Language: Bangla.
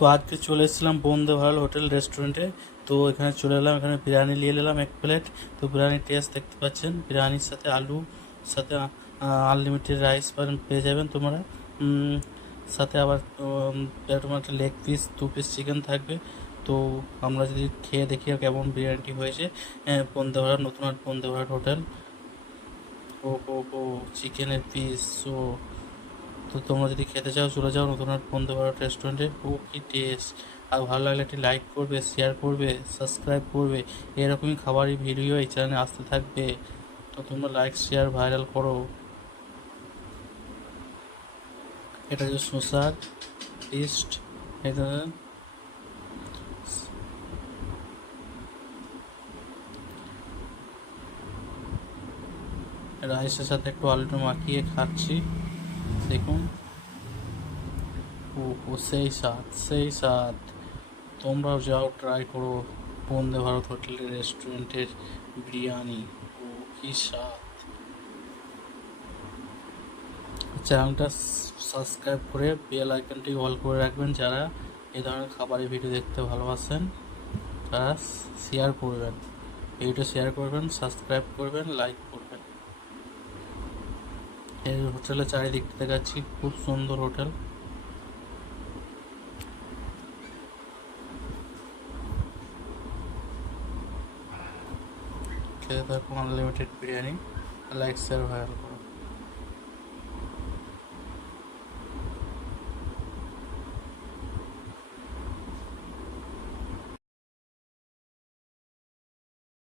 তো আজকে চলে এসেছিলাম বন্দে ভারত হোটেল রেস্টুরেন্টে তো এখানে চলে এলাম, এখানে বিরিয়ানি নিয়ে নিলাম এক প্লেট তো বিরিয়ানির টেস্ট দেখতে পাচ্ছেন। বিরিয়ানির সাথে আলু, সাথে আনলিমিটেড রাইস পেয়ে যাবেন তোমরা। সাথে আবার তোমার একটা লেগ পিস দু পিস চিকেন থাকবে। তো আমরা যদি খেয়ে দেখি কেমন বিরিয়ানিটি হয়েছে। বন্দে ভারত নতুন আর বন্দে ভারত হোটেল। ও ও ও চিকেনের পিস ও তো তোমরা যদি খেতে চাও, চলে যাও নতুন আর বন্ধু ভারত রেস্টুরেন্টে ও কি টেস্ট আর ভালো লাগলে একটি লাইক করবে শেয়ার করবে সাবস্ক্রাইব করবে। এরকমই খাবারই ভিডিও এই চ্যানেলে আসতে থাকবে। তো তোমরা লাইক শেয়ার ভাইরাল করো। এটা হচ্ছে শসার পেস্ট এটা রাইসের সাথে একটু আলুটা মাখিয়ে খাচ্ছি। দেখুন। ও ও সেই স্বাদ সেই স্বাদ। তোমরাও যাও ট্রাই করো বন্দে ভারত হোটেলের রেস্টুরেন্টের বিরিয়ানি। ও, কি স্বাদ। চ্যানেলটা সাবস্ক্রাইব করে বেল আইকনটি অল করে রাখবেন যারা এ ধরনের খাবারের ভিডিও দেখতে ভালোবাসেন, তারা শেয়ার করবেন। ভিডিওটা শেয়ার করবেন সাবস্ক্রাইব করবেন লাইক করবেন। এই হোটেলের চারিদিকটা দেখাচ্ছি, খুব সুন্দর হোটেল। খেতে থাকুন unlimited biryani like share viral করুন